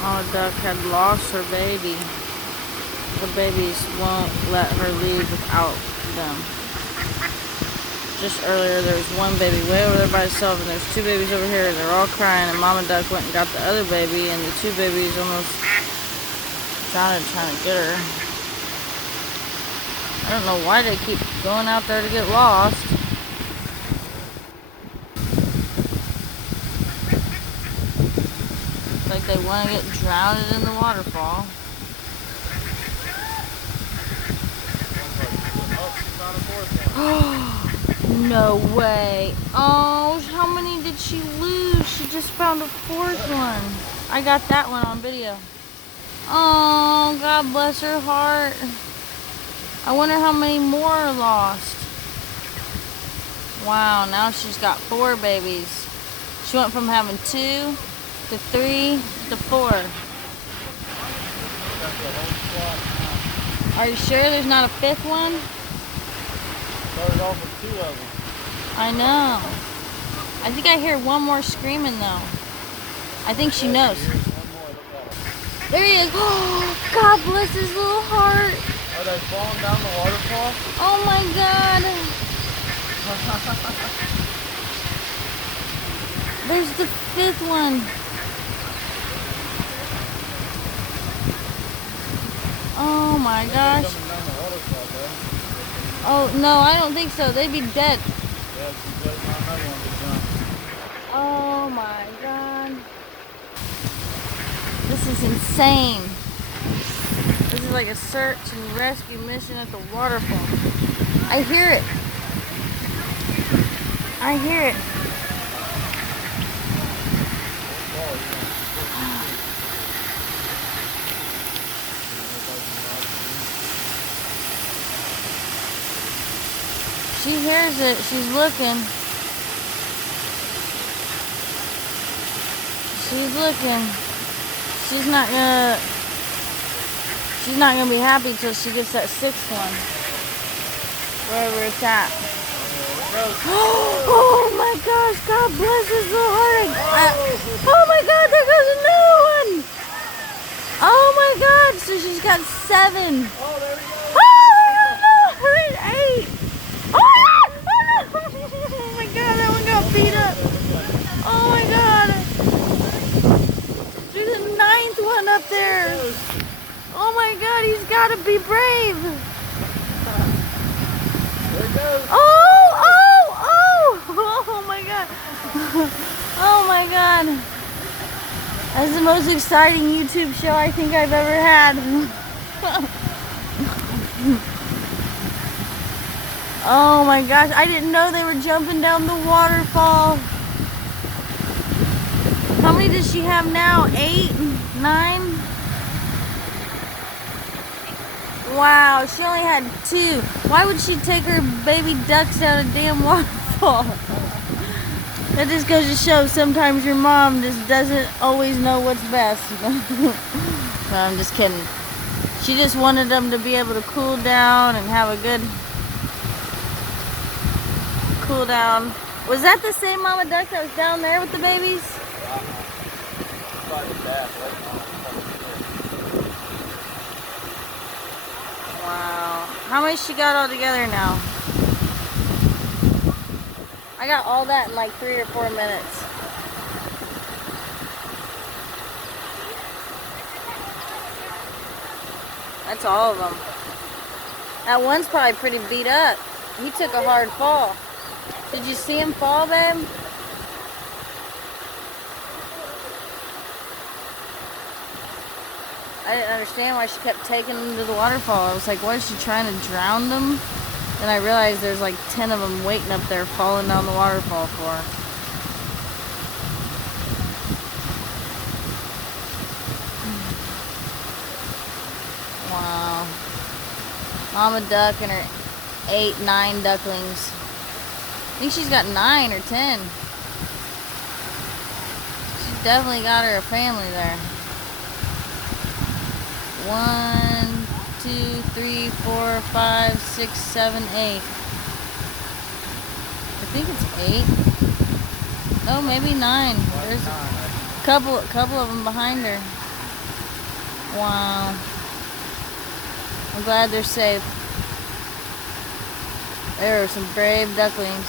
Mama duck had lost her baby. The babies won't let her leave without them. Just earlier there was one baby way over there by itself, and there's two babies over here. They're all crying, and Mama duck went and got the other baby, and the two babies almost trying to get her. I don't know why they keep going out there to get lost. It's like they want to get drowned in the waterfall. No way. Oh, how many did she lose? She just found a fourth one. I got that one on video. Oh, God bless her heart. I wonder how many more are lost. Wow, now she's got 4 babies. She went from having 2 to 3 to 4. Are you sure there's not a 5th one? Started off with 2 of them. I know. I think I hear one more screaming though. I think she knows. There he is. Oh, God bless his little heart. Are they falling down the waterfall? Oh my God. There's the 5th one. Oh my gosh. Oh no, I don't think so. They'd be dead. Oh my God. This is insane. This is like a search and rescue mission at the waterfall. I hear it. I hear it. She hears it. She's looking. She's looking. She's not gonna be happy till she gets that 6th one. Wherever it's at. Oh my gosh, God bless his little heart. Oh my God, there goes another one. Oh my God, so she's got 7. Oh, there we go. Oh, there goes another 8. Oh my God, that one got beat up. Oh my God. There's a 9th one up there. Oh my God, he's got to be brave. There it goes. Oh my God. Oh my God. That's the most exciting YouTube show I think I've ever had. Oh my gosh, I didn't know they were jumping down the waterfall. How many does she have now? 8? 9? Wow, she only had 2. Why would she take her baby ducks down a damn waterfall? That just goes to show sometimes your mom just doesn't always know what's best. No, I'm just kidding. She just wanted them to be able to cool down and have a good cool down. Was that the same mama duck that was down there with the babies? Wow. How many she got all together now? I got all that in like 3 or 4 minutes. That's all of them. That one's probably pretty beat up. He took a hard fall. Did you see him fall, babe? I didn't understand why she kept taking them to the waterfall. I was like, what is she trying to drown them? Then I realized there's like 10 of them waiting up there falling down the waterfall for her. Wow. Mama duck and her 8, 9 ducklings. I think she's got 9 or 10. She's definitely got her a family there. 1, 2, 3, 4, 5, 6, 7, 8. I think it's 8. Oh, maybe 9. There's a couple of them behind her. Wow. I'm glad they're safe. There are some brave ducklings.